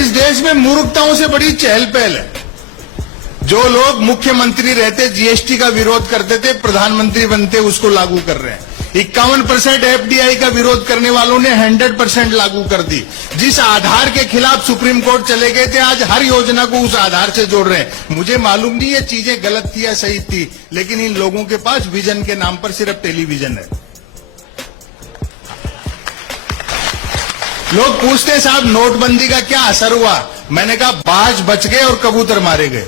इस देश में मूर्खताओं से बड़ी चहल पहल है। जो लोग मुख्यमंत्री रहते जीएसटी का विरोध करते थे, प्रधानमंत्री बनते उसको लागू कर रहे हैं। 51% एफडीआई का विरोध करने वालों ने 100% लागू कर दी। जिस आधार के खिलाफ सुप्रीम कोर्ट चले गए थे, आज हर योजना को उस आधार से जोड़ रहे हैं। मुझे मालूम नहीं ये चीजें गलत थी या सही थी, लेकिन इन लोगों के पास विजन के नाम पर सिर्फ टेलीविजन है। लोग पूछते हैं साहब नोटबंदी का क्या असर हुआ? मैंने कहा बाज बच गए और कबूतर मारे गए।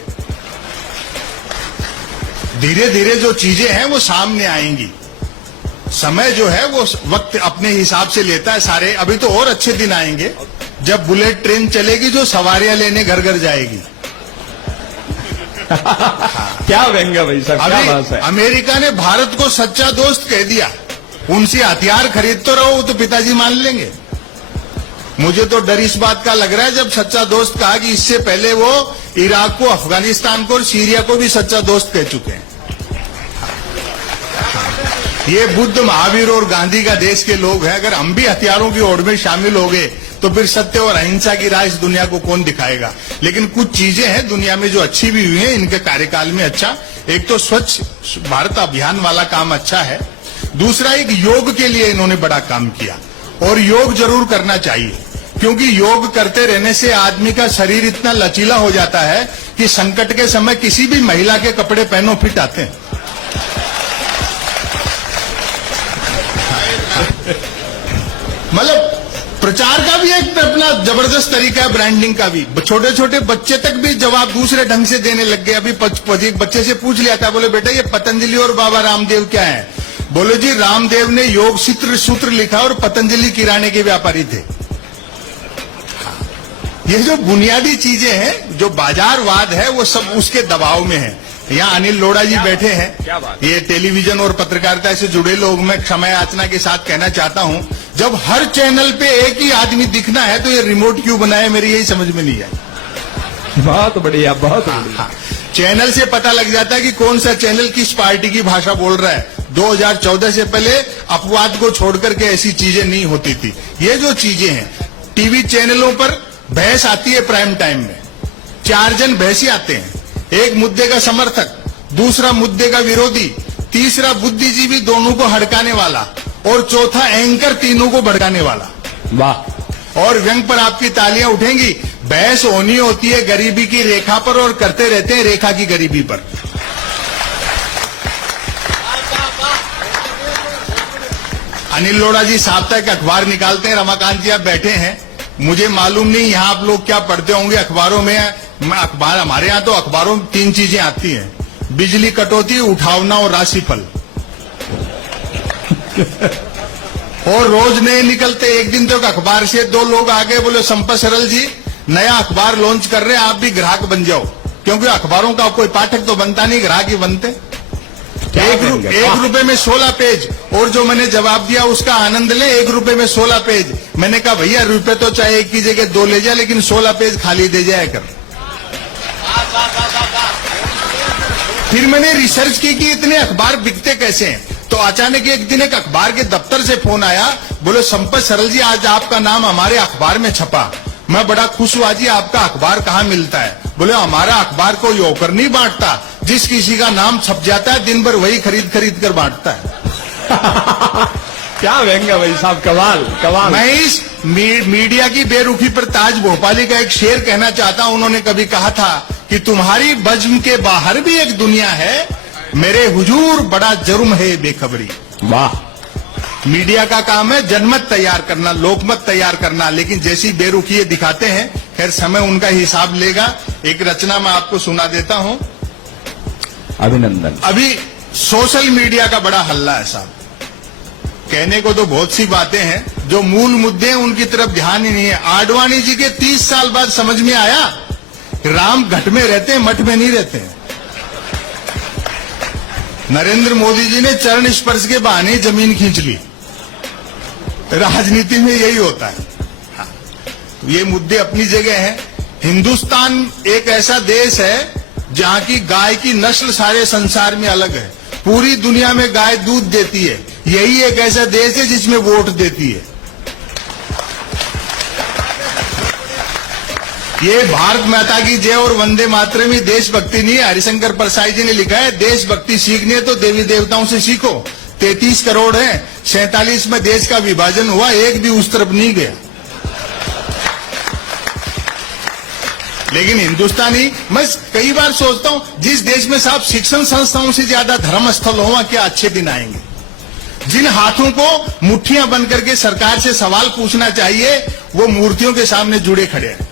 धीरे धीरे जो चीजें हैं वो सामने आएंगी। समय जो है वो वक्त अपने हिसाब से लेता है सारे। अभी तो और अच्छे दिन आएंगे जब बुलेट ट्रेन चलेगी जो सवारियां लेने घर घर जाएगी। क्या व्यंग्य भाई साहब, क्या बात है। अमेरिका ने भारत को सच्चा दोस्त कह दिया। उनसे हथियार खरीद तो रहो, तो पिताजी मान लेंगे। मुझे तो डर इस बात का लग रहा है जब सच्चा दोस्त कहा कि इससे पहले वो इराक को, अफगानिस्तान को और सीरिया को भी सच्चा दोस्त कह चुके हैं। ये बुद्ध, महावीर और गांधी का देश के लोग हैं। अगर हम भी हथियारों की होड़ में शामिल हो गए तो फिर सत्य और अहिंसा की राह इस दुनिया को कौन दिखाएगा। लेकिन कुछ चीजें हैं दुनिया में जो अच्छी भी हुई हैं इनके कार्यकाल में। अच्छा, एक तो स्वच्छ भारत अभियान वाला काम अच्छा है। दूसरा, एक योग के लिए इन्होंने बड़ा काम किया और योग जरूर करना चाहिए, क्योंकि योग करते रहने से आदमी का शरीर इतना लचीला हो जाता है कि संकट के समय किसी भी महिला के कपड़े पहनो फिट आते हैं। मतलब प्रचार का भी एक अपना जबरदस्त तरीका है, ब्रांडिंग का भी। छोटे छोटे बच्चे तक भी जवाब दूसरे ढंग से देने लग गए। अभी एक बच्चे से पूछ लिया था, बोले बेटा ये पतंजलि और बाबा रामदेव क्या है? बोले जी रामदेव ने योग सूत्र लिखा और पतंजलि किराने के व्यापारी थे। ये जो बुनियादी चीजें हैं, जो बाजारवाद है, वो सब उसके दबाव में है। यहाँ अनिल लोढ़ा जी बैठे हैं, ये टेलीविजन और पत्रकारिता से जुड़े लोग। मैं क्षमा याचना के साथ कहना चाहता हूं, जब हर चैनल पे एक ही आदमी दिखना है तो ये रिमोट क्यों बनाए, मेरी यही समझ में नहीं आई। बहुत बढ़िया, बहुत बढ़िया। चैनल से पता लग जाता है कि कौन सा चैनल किस पार्टी की भाषा बोल रहा है। 2014 से पहले अपवाद को छोड़कर के ऐसी चीजें नहीं होती थी। ये जो चीजें हैं, टीवी चैनलों पर बहस आती है प्राइम टाइम में, 4 जन बहसी आते हैं। एक मुद्दे का समर्थक, दूसरा मुद्दे का विरोधी, तीसरा बुद्धिजीवी दोनों को हड़काने वाला और चौथा एंकर तीनों को भड़काने वाला। वाह। और व्यंग पर आपकी तालियां उठेंगी। बहस होनी होती है गरीबी की रेखा पर और करते रहते हैं रेखा की गरीबी पर। अनिल लोढ़ा जी साप्ताहिक अखबार निकालते हैं। रमाकांत जी आप बैठे हैं, मुझे मालूम नहीं यहाँ आप लोग क्या पढ़ते होंगे अखबारों में। अखबार हमारे यहाँ तो अखबारों में 3 चीजें आती हैं, बिजली कटौती, उठावना और राशिफल। और रोज नए निकलते। एक दिन तो अखबार से 2 लोग आ गए, बोले संपत सरल जी नया अखबार लॉन्च कर रहे हैं, आप भी ग्राहक बन जाओ। क्योंकि अखबारों का कोई पाठक तो बनता नहीं, ग्राहक ही बनते। 1 रुपए में 16 पेज। और जो मैंने जवाब दिया उसका आनंद ले। 1 रुपए में 16 पेज। मैंने कहा भैया रुपए तो चाहे एक की जगह 2 ले जाए, लेकिन 16 पेज खाली दे जाया कर। फिर मैंने रिसर्च की कि इतने अखबार बिकते कैसे हैं। तो अचानक एक दिन एक अखबार के दफ्तर से फोन आया, बोले संपत सरल जी आज आपका नाम हमारे अखबार में छपा। मैं बड़ा खुश हुआ जी, आपका अखबार कहाँ मिलता है? बोले हमारा अखबार कोई होकर नहीं बांटता, जिस किसी का नाम छप जाता है दिन भर वही खरीद कर बांटता है। क्या व्यंग्य भाई साहब, कमाल कमाल। मैं इस मीडिया की बेरुखी पर ताज भोपाली का एक शेर कहना चाहता हूं। उन्होंने कभी कहा था कि तुम्हारी बज्म के बाहर भी एक दुनिया है, मेरे हुजूर बड़ा जुर्म है बेखबरी। वाह। मीडिया का काम है जनमत तैयार करना, लोकमत तैयार करना, लेकिन जैसी बेरुखी ये दिखाते हैं, खैर समय उनका हिसाब लेगा। एक रचना मैं आपको सुना देता हूं। अभिनंदन। अभी सोशल मीडिया का बड़ा हल्ला है साहब। कहने को तो बहुत सी बातें हैं, जो मूल मुद्दे हैं उनकी तरफ ध्यान ही नहीं है। आडवाणी जी के 30 साल बाद समझ में आया राम घट में रहते हैं, मठ में नहीं रहते हैं। नरेंद्र मोदी जी ने चरण स्पर्श के बहाने जमीन खींच ली। राजनीति में यही होता है। हाँ, तो ये मुद्दे अपनी जगह हैं। हिंदुस्तान एक ऐसा देश है जहां की गाय की नस्ल सारे संसार में अलग है। पूरी दुनिया में गाय दूध देती है। यही एक ऐसा देश है जिसमें वोट देती है। ये भारत माता की जय और वंदे मातरम ही देशभक्ति नहीं है। हरिशंकर प्रसाद जी ने लिखा है, देशभक्ति सीखनी है तो देवी देवताओं से सीखो। 33 करोड़ है, 47 में देश का विभाजन हुआ, एक भी उस तरफ नहीं गया। लेकिन हिंदुस्तानी, मैं कई बार सोचता हूं, जिस देश में साहब शिक्षण संस्थाओं से ज्यादा धर्म स्थल हो, वहां क्या अच्छे दिन आएंगे। जिन हाथों को मुट्ठियां बंद करके सरकार से सवाल पूछना चाहिए, वो मूर्तियों के सामने जुड़े खड़े हैं।